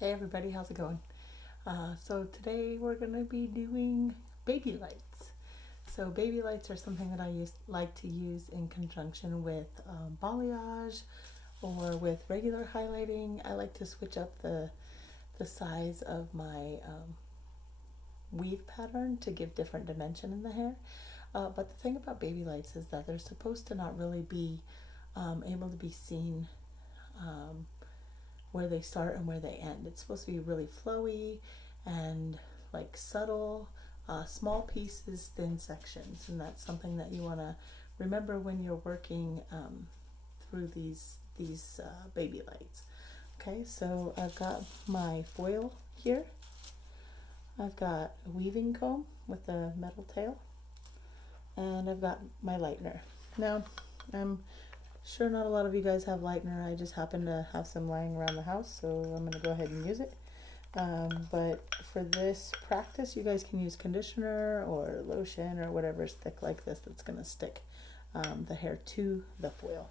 Hey everybody, how's it going? So today we're going to be doing baby lights. So baby lights are something that like to use in conjunction with balayage or with regular highlighting. I like to switch up the size of my weave pattern to give different dimension in the hair. But the thing about baby lights is that they're supposed to not really be able to be seen um, where they start and where they end. It's supposed to be really flowy and like subtle, small pieces, thin sections, and that's something that you want to remember when you're working through these baby lights. Okay, so I've got my foil here. I've got a weaving comb with a metal tail, and I've got my lightener. Now, I'm sure not a lot of you guys have lightener. I just happen to have some lying around the house, so I'm going to go ahead and use it. But for this practice, you guys can use conditioner or lotion or whatever's thick like this that's going to stick the hair to the foil.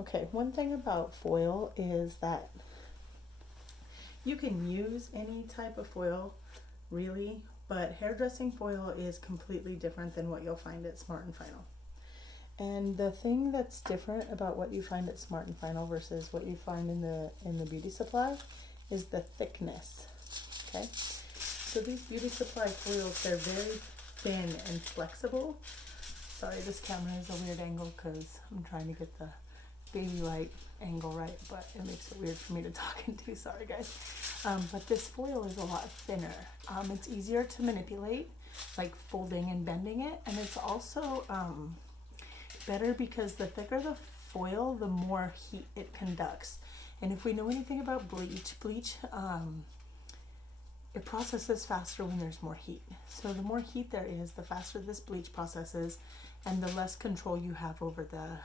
Okay, one thing about foil is that you can use any type of foil, really, but hairdressing foil is completely different than what you'll find at Smart and Final. And the thing that's different about what you find at Smart and Final versus what you find in the beauty supply is the thickness. Okay, so these beauty supply foils, they're very thin and flexible. Sorry, this camera is a weird angle because I'm trying to get the baby light angle right, but it makes it weird for me to talk into. Sorry, guys. But this foil is a lot thinner. It's easier to manipulate, like folding and bending it, and it's also better because the thicker the foil, the more heat it conducts. And if we know anything about bleach it processes faster when there's more heat. So the more heat there is, the faster this bleach processes, and the less control you have over the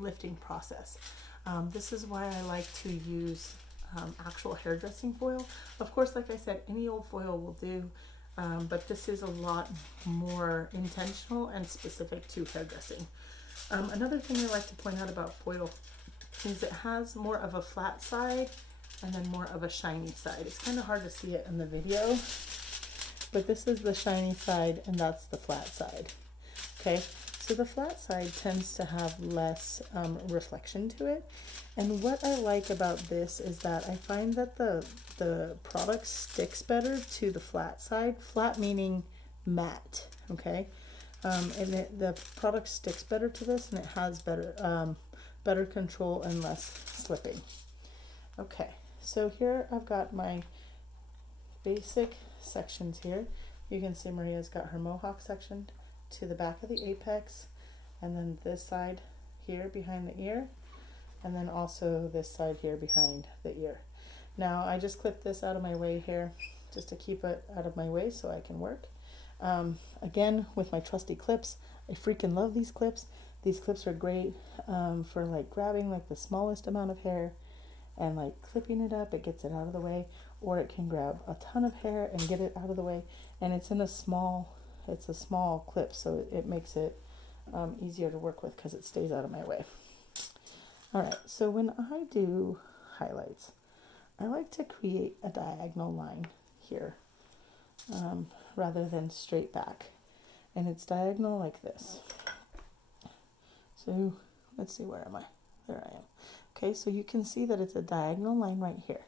lifting process. This is why I like to use actual hairdressing foil. Of course, like I said, any old foil will do, but this is a lot more intentional and specific to hairdressing. Another thing I like to point out about foil is it has more of a flat side and then more of a shiny side. It's kind of hard to see it in the video, but this is the shiny side and that's the flat side. Okay, so the flat side tends to have less reflection to it. And what I like about this is that I find that the product sticks better to the flat side. Flat meaning matte, okay? The product sticks better to this, and it has better control and less slipping. Okay, so here I've got my basic sections here. You can see Maria's got her mohawk section to the back of the apex, and then this side here behind the ear, and then also this side here behind the ear. Now I just clipped this out of my way here just to keep it out of my way so I can work. Again, with my trusty clips, I freaking love these clips. These clips are great for like grabbing like the smallest amount of hair and like clipping it up. It gets it out of the way, or it can grab a ton of hair and get it out of the way. And it's a small clip, so it makes it easier to work with because it stays out of my way. All right, so when I do highlights, I like to create a diagonal line here rather than straight back. And it's diagonal like this. So let's see, where am I? There I am. Okay, so you can see that it's a diagonal line right here.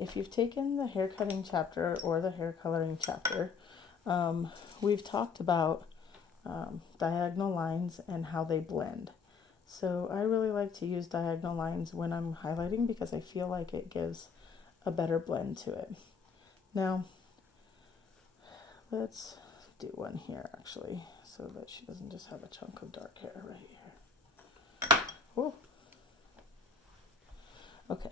If you've taken the hair cutting chapter or the hair coloring chapter, we've talked about diagonal lines and how they blend. So I really like to use diagonal lines when I'm highlighting because I feel like it gives a better blend to it. Now, let's do one here actually, so that she doesn't just have a chunk of dark hair right here. Oh, okay.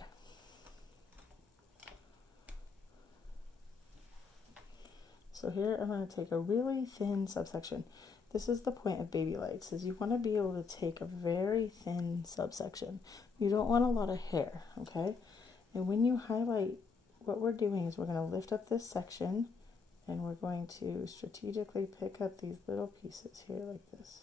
So here I'm going to take a really thin subsection. This is the point of baby lights, is you want to be able to take a very thin subsection. You don't want a lot of hair, okay? And when you highlight, what we're doing is we're going to lift up this section and we're going to strategically pick up these little pieces here like this.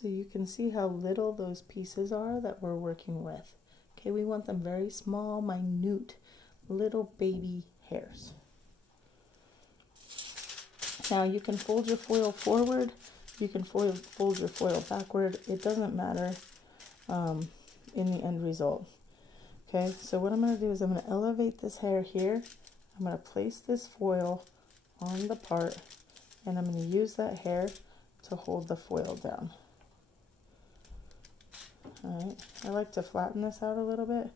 So you can see how little those pieces are that we're working with. Okay, we want them very small, minute, little baby hairs. Now you can fold your foil forward, you can fold your foil backward. It doesn't matter in the end result. Okay, so what I'm going to do is I'm going to elevate this hair here. I'm going to place this foil on the part, and I'm going to use that hair to hold the foil down. All right, I like to flatten this out a little bit.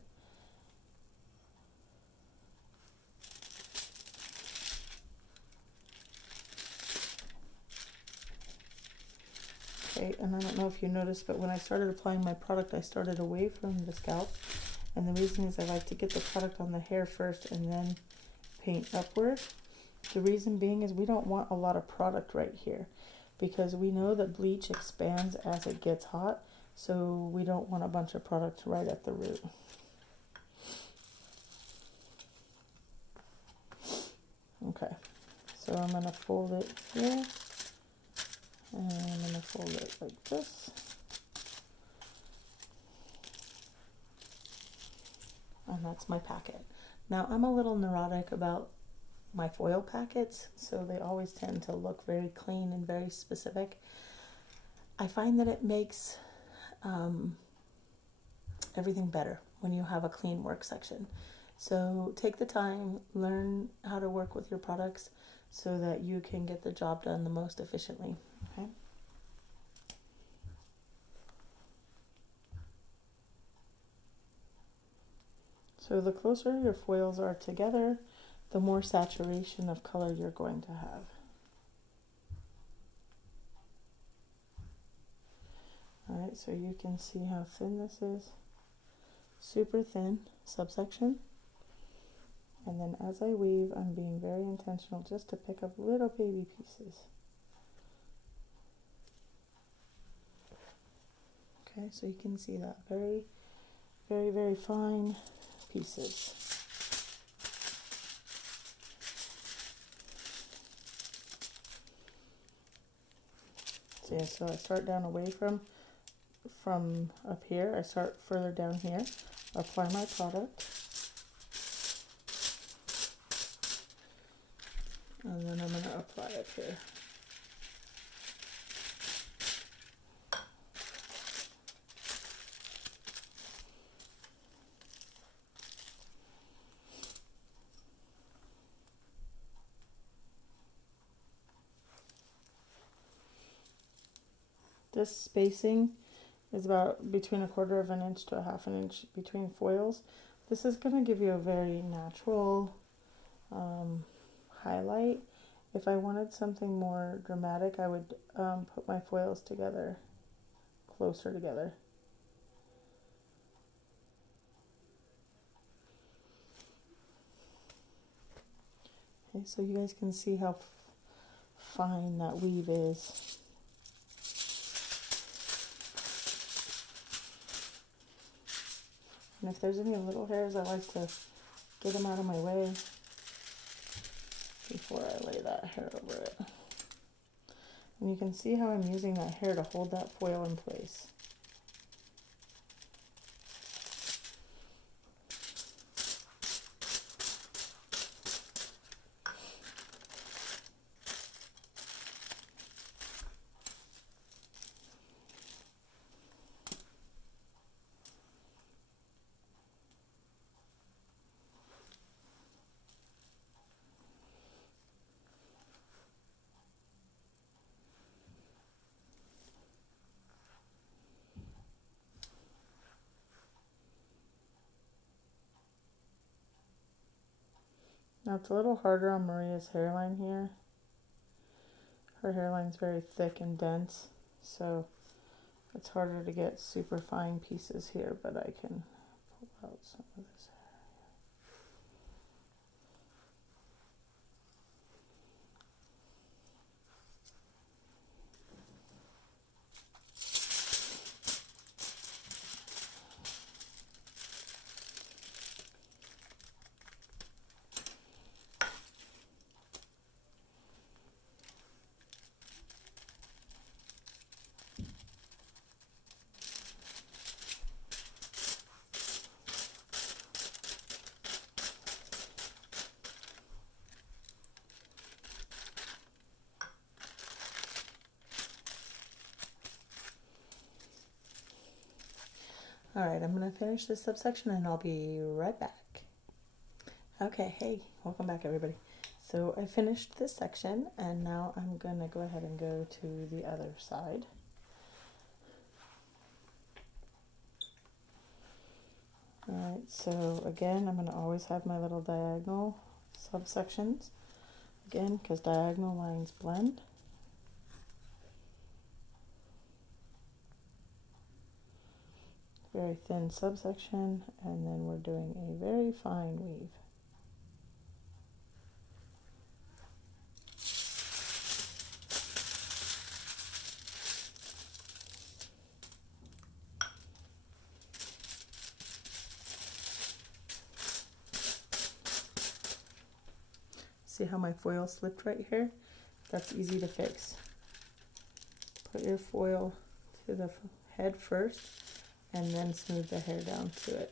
Okay, and I don't know if you noticed, but when I started applying my product, I started away from the scalp. And the reason is I like to get the product on the hair first and then paint upward. The reason being is we don't want a lot of product right here because we know that bleach expands as it gets hot. So we don't want a bunch of product right at the root. Okay, so I'm going to fold it here. And I'm going to fold it like this. And that's my packet. Now I'm a little neurotic about my foil packets, so they always tend to look very clean and very specific. I find that it makes everything better when you have a clean work section. So take the time, learn how to work with your products so that you can get the job done the most efficiently. Okay. So the closer your foils are together, the more saturation of color you're going to have. All right, so you can see how thin this is. Super thin subsection. And then as I weave, I'm being very intentional just to pick up little baby pieces. Okay, so you can see that very, very, very fine pieces. See, so I start down away from up here. I start further down here, apply my product, and then I'm going to apply up here. This spacing is about between 1/4 of an inch to 1/2 an inch between foils. This is going to give you a very natural highlight. If I wanted something more dramatic, I would put my foils together, closer together. Okay, so you guys can see how fine that weave is. And if there's any little hairs, I like to get them out of my way before I lay that hair over it. And you can see how I'm using that hair to hold that foil in place. Now it's a little harder on Maria's hairline here. Her hairline is very thick and dense, so it's harder to get super fine pieces here, but I can pull out some of this hair. All right, I'm going to finish this subsection and I'll be right back. Okay, hey, welcome back everybody. So I finished this section and now I'm going to go ahead and go to the other side. All right, so again, I'm going to always have my little diagonal subsections, again, because diagonal lines blend. Very thin subsection, and then we're doing a very fine weave. See how my foil slipped right here? That's easy to fix. Put your foil to the head first and then smooth the hair down to it.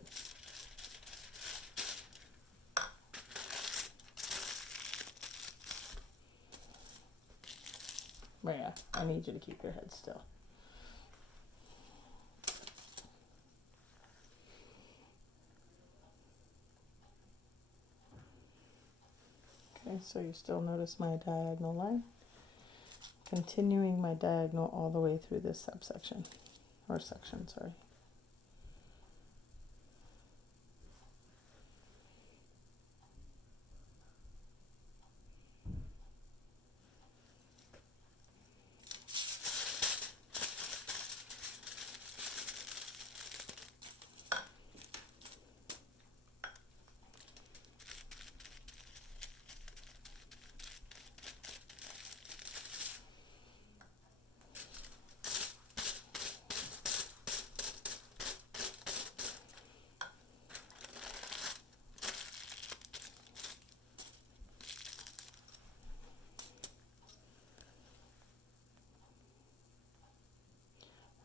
Maria, I need you to keep your head still. Okay, so you still notice my diagonal line. Continuing my diagonal all the way through this subsection, or section, sorry.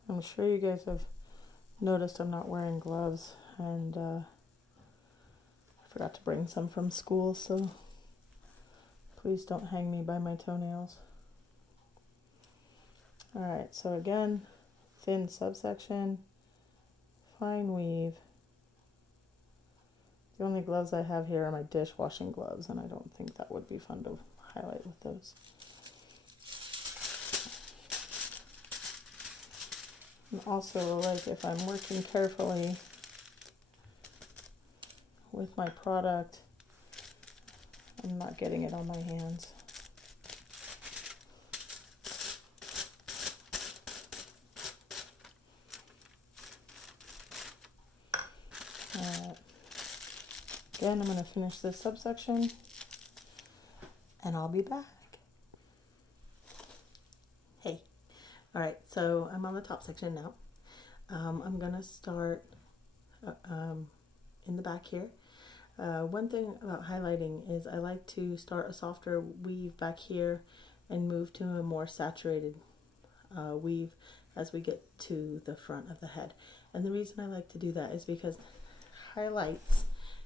I'm sure you guys have noticed I'm not wearing gloves, and I forgot to bring some from school, so please don't hang me by my toenails. Alright, so again, thin subsection, fine weave. The only gloves I have here are my dishwashing gloves, and I don't think that would be fun to highlight with those. And also, like, if I'm working carefully with my product, I'm not getting it on my hands. Again, I'm going to finish this subsection and I'll be back. Hey. Alright, so I'm on the top section now. I'm going to start in the back here. One thing about highlighting is I like to start a softer weave back here and move to a more saturated weave as we get to the front of the head. And the reason I like to do that is because highlights,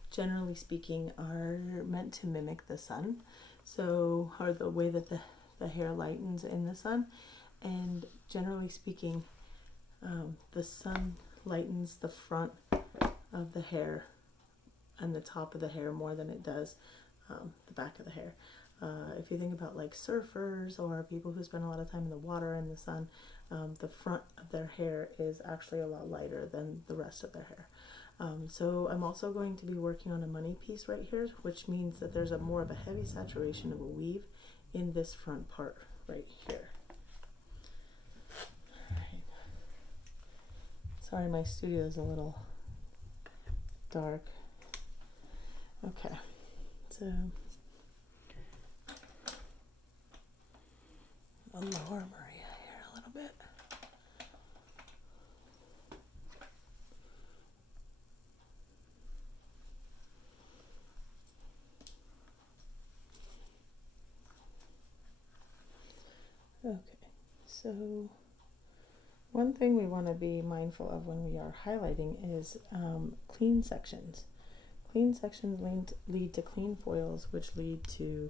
generally speaking, are meant to mimic the sun, so, or the way that the hair lightens in the sun. And generally speaking, the sun lightens the front of the hair and the top of the hair more than it does the back of the hair. If you think about like surfers or people who spend a lot of time in the water and the sun, the front of their hair is actually a lot lighter than the rest of their hair. So I'm also going to be working on a money piece right here, which means that there's more of a heavy saturation of a weave in this front part right here. Alright. Sorry, my studio is a little dark. Okay, so I'll lower Maria here a little bit. Okay, so one thing we want to be mindful of when we are highlighting is clean sections. Clean sections lead to clean foils, which lead to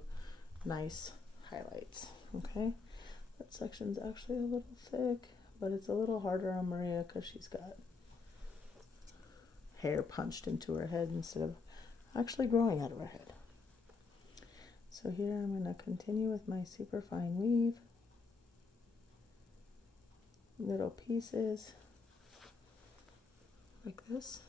nice highlights. Okay, that section's actually a little thick, but it's a little harder on Maria because she's got hair punched into her head instead of actually growing out of her head. So here I'm going to continue with my super fine weave, little pieces like this.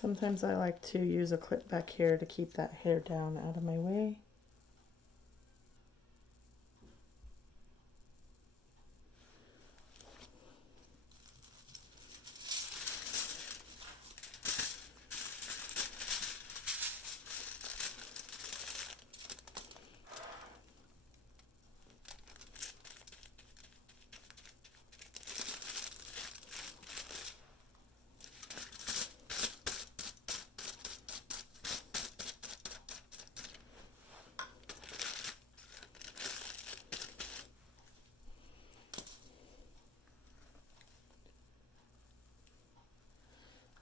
Sometimes I like to use a clip back here to keep that hair down out of my way.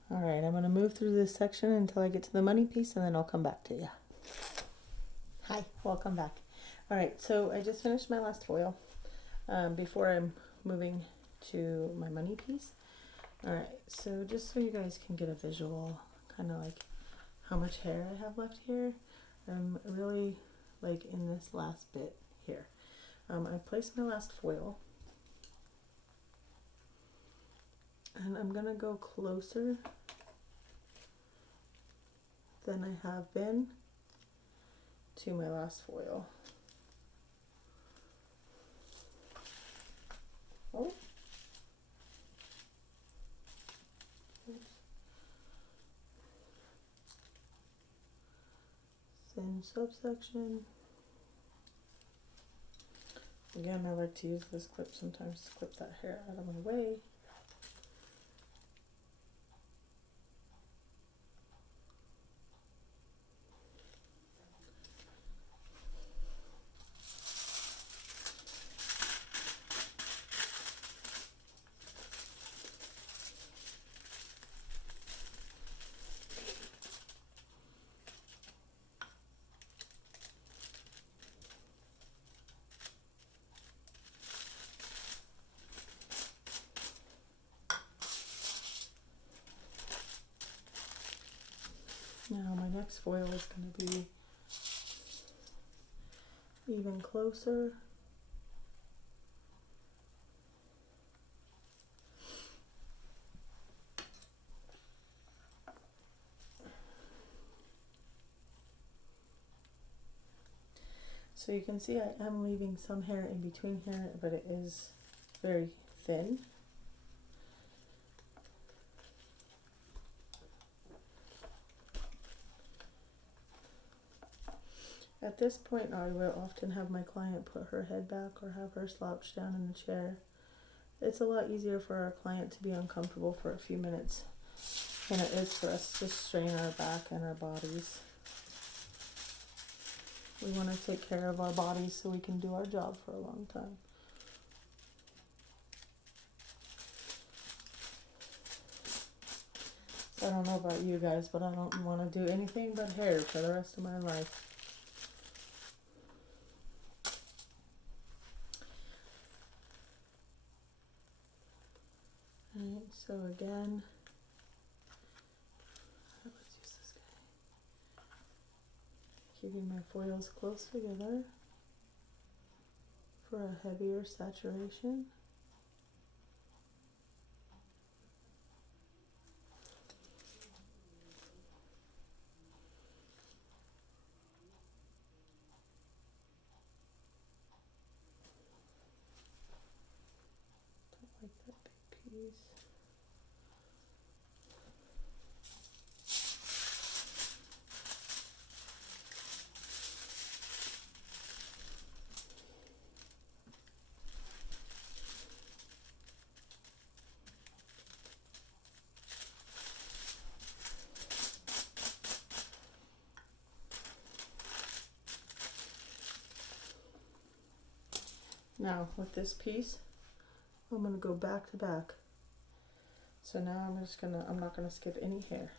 All right, I'm going to move through this section until I get to the money piece, and then I'll come back to you. Hi, welcome back. All right, so I just finished my last foil before I'm moving to my money piece. All right, so just so you guys can get a visual, kind of like how much hair I have left here, I'm really like in this last bit here. I placed my last foil, and I'm gonna go closer than I have been to my last foil. Oh. Oops. Same subsection. Again, I like to use this clip sometimes to clip that hair out of my way. Now my next foil is going to be even closer. So you can see I am leaving some hair in between here, but it is very thin. At this point, I will often have my client put her head back or have her slouch down in the chair. It's a lot easier for our client to be uncomfortable for a few minutes than it is for us to strain our back and our bodies. We want to take care of our bodies so we can do our job for a long time. I don't know about you guys, but I don't want to do anything but hair for the rest of my life. Alright, so again, let's use this guy. Keeping my foils close together for a heavier saturation. Don't like that big piece. Now with this piece, I'm going to go back to back. So now I'm not going to skip any hair.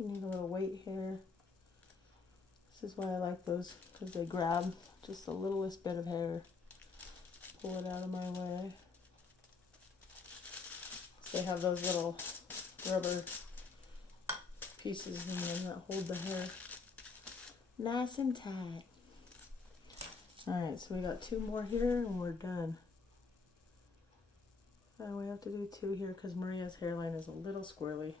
You need a little weight here. This is why I like those, because they grab just the littlest bit of hair. Pull it out of my way. So they have those little rubber pieces in them that hold the hair nice and tight. Alright, so we got 2 more here and we're done. And we have to do 2 here because Maria's hairline is a little squirrely.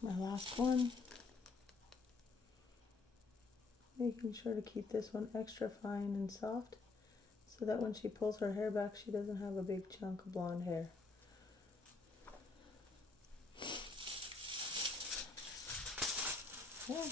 My last one. Making sure to keep this one extra fine and soft so that when she pulls her hair back, she doesn't have a big chunk of blonde hair. Yeah.